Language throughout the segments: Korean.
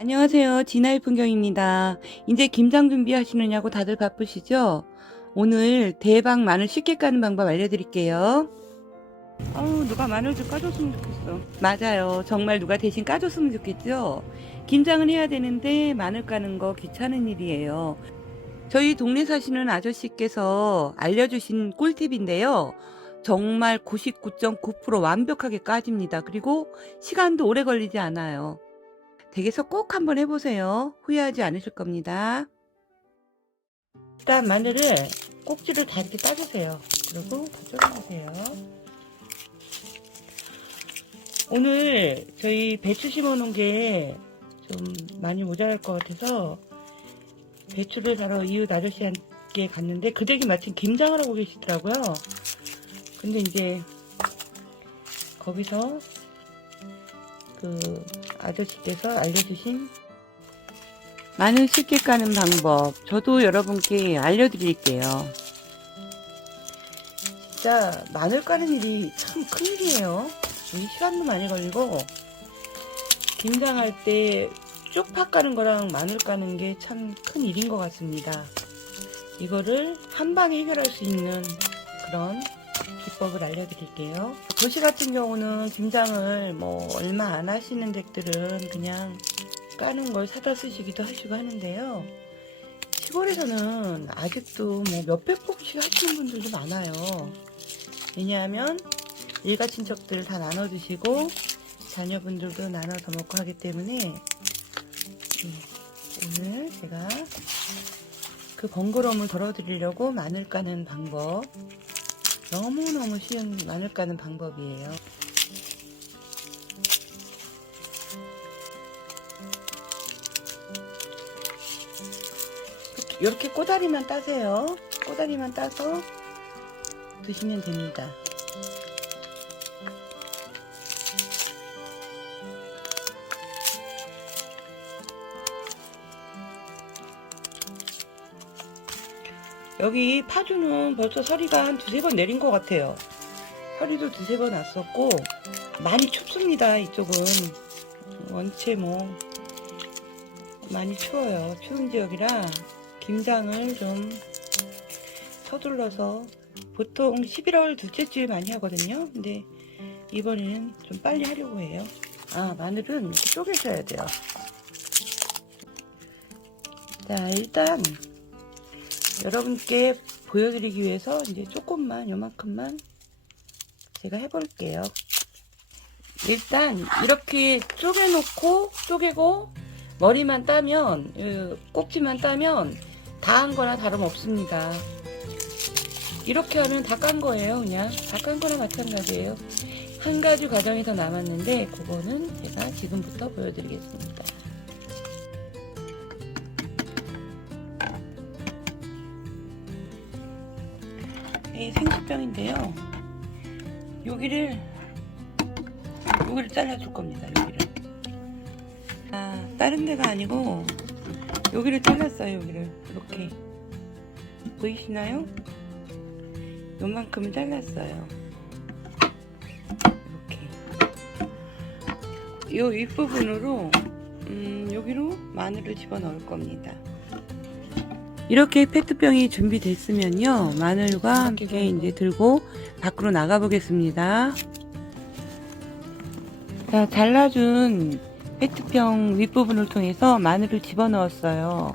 안녕하세요. 진아의 풍경입니다. 이제 김장 준비하시느냐고 다들 바쁘시죠? 오늘 대박 마늘 쉽게 까는 방법 알려드릴게요. 아우, 누가 마늘 좀 까줬으면 좋겠어. 맞아요. 정말 누가 대신 까줬으면 좋겠죠? 김장을 해야 되는데 마늘 까는 거 귀찮은 일이에요. 저희 동네 사시는 아저씨께서 알려주신 꿀팁인데요. 정말 99.9% 완벽하게 까집니다. 그리고 시간도 오래 걸리지 않아요. 댁에서 꼭 한번 해보세요. 후회하지 않으실 겁니다. 일단 마늘을 꼭지를 다 이렇게 따주세요. 그리고 다 썰어주세요. 오늘 저희 배추 심어놓은 게 좀 많이 모자랄 것 같아서 배추를 사러 이웃 아저씨한테 갔는데 그 댁이 마침 김장을 하고 계시더라고요. 근데 이제 거기서 그 아저씨께서 알려주신 마늘 쉽게 까는 방법 저도 여러분께 알려드릴게요. 진짜 마늘 까는 일이 참 큰일이에요. 이 시간도 많이 걸리고 김장할 때 쪽파 까는 거랑 마늘 까는 게 참 큰 일인 것 같습니다. 이거를 한 방에 해결할 수 있는 그런 기법을 알려드릴게요. 도시 같은 경우는 김장을 뭐 얼마 안 하시는 댁들은 그냥 까는 걸 사다 쓰시기도 하시고 하는데요. 시골에서는 아직도 뭐 몇백 폭씩 하시는 분들도 많아요. 왜냐하면 일가 친척들 다 나눠주시고 자녀분들도 나눠서 먹고 하기 때문에 네, 오늘 제가 그 번거로움을 덜어드리려고 마늘 까는 방법 너무너무 쉬운 마늘 까는 방법이에요. 이렇게 꼬다리만 따세요. 꼬다리만 따서 드시면 됩니다. 여기 파주는 벌써 서리가 한 두세 번 내린 것 같아요. 서리도 두세 번 왔었고, 많이 춥습니다, 이쪽은. 원체 뭐, 많이 추워요. 추운 지역이라, 김장을 좀 서둘러서, 보통 11월 둘째 주에 많이 하거든요. 근데, 이번에는 좀 빨리 하려고 해요. 아, 마늘은 쪼개서 해야 돼요. 자, 일단, 여러분께 보여드리기 위해서 이제 조금만 요만큼만 제가 해볼게요. 일단 이렇게 쪼개놓고 쪼개고 머리만 따면 그 꼭지만 따면 다 한 거나 다름없습니다. 이렇게 하면 다 깐 거예요 그냥 다 깐 거나 마찬가지예요. 한 가지 과정이 더 남았는데 그거는 제가 지금부터 보여드리겠습니다. 이 생수병인데요. 여기를 여기를 잘라줄 겁니다. 여기를. 아 다른 데가 아니고 여기를 잘랐어요. 여기를 이렇게 보이시나요? 요만큼 잘랐어요. 이렇게 요 윗부분으로 음, 여기로 마늘을 집어 넣을 겁니다. 이렇게 페트병이 준비됐으면요 마늘과 함께 이제 들고 밖으로 나가 보겠습니다. 자 잘라준 페트병 윗부분을 통해서 마늘을 집어 넣었어요.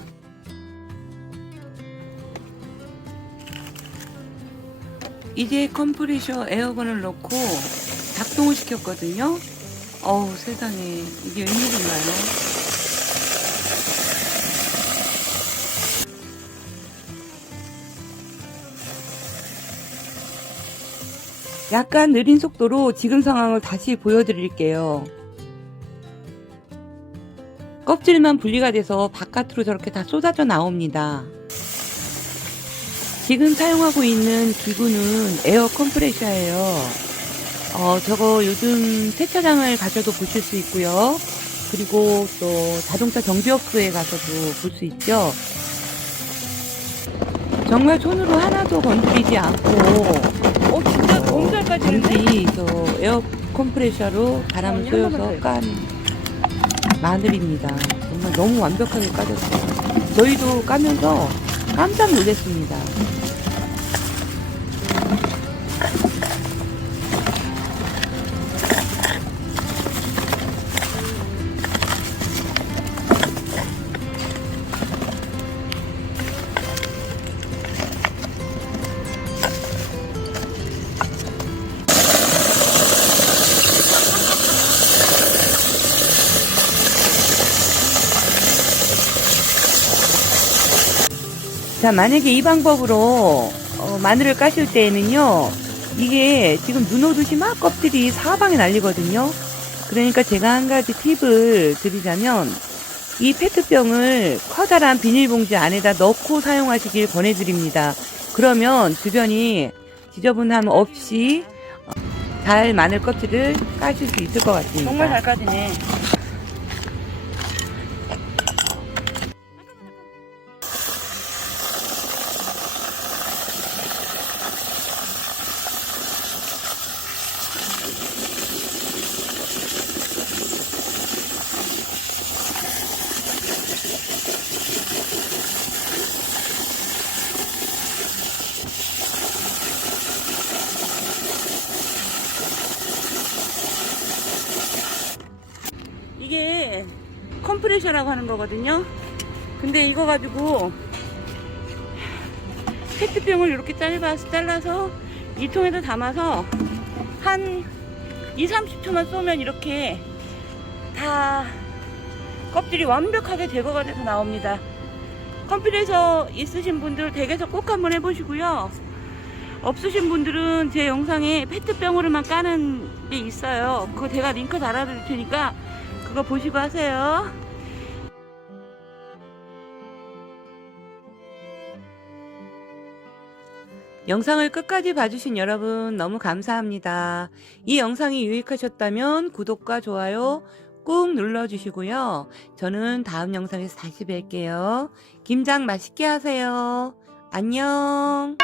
이제 컴프레셔 에어건을 넣고 작동을 시켰거든요. 어우 세상에. 이게 웬일인가요 약간 느린 속도로 지금 상황을 다시 보여드릴게요. 껍질만 분리가 돼서 바깥으로 저렇게 다 쏟아져 나옵니다. 지금 사용하고 있는 기구는 에어 컴프레셔예요. 어, 저거 요즘 세차장을 가셔도 보실 수 있고요. 그리고 또 자동차 정비업소에 가서도 볼 수 있죠. 정말 손으로 하나도 건드리지 않고 어 진짜 빠지는데? 단지 저 에어 컴프레셔로 바람을 어, 쏘여서 한번만 깐 마늘입니다. 정말 너무 완벽하게 까졌어요. 저희도 까면서 깜짝 놀랐습니다. 자, 만약에 이 방법으로 어, 마늘을 까실 때에는요, 이게 지금 눈 오듯이 막 껍질이 사방에 날리거든요. 그러니까 제가 한 가지 팁을 드리자면, 이 페트병을 커다란 비닐봉지 안에다 넣고 사용하시길 권해드립니다. 그러면 주변이 지저분함 없이 어, 잘 마늘 껍질을 까실 수 있을 것 같습니다. 정말 잘 까지네. 이게 컴프레셔라고 하는 거거든요. 근데 이거 가지고 페트병을 이렇게 짧아서 잘라서 이 통에다 담아서 한 2, 30초만 쏘면 이렇게 다 껍질이 완벽하게 제거가 돼서 나옵니다. 컴프레셔 있으신 분들 댁에서 꼭 한번 해보시고요. 없으신 분들은 제 영상에 페트병으로만 까는 게 있어요. 그거 제가 링크 달아드릴 테니까 그거 보시고 하세요. 영상을 끝까지 봐주신 여러분 너무 감사합니다. 이 영상이 유익하셨다면 구독과 좋아요 꾹 눌러주시고요. 저는 다음 영상에서 다시 뵐게요. 김장 맛있게 하세요. 안녕.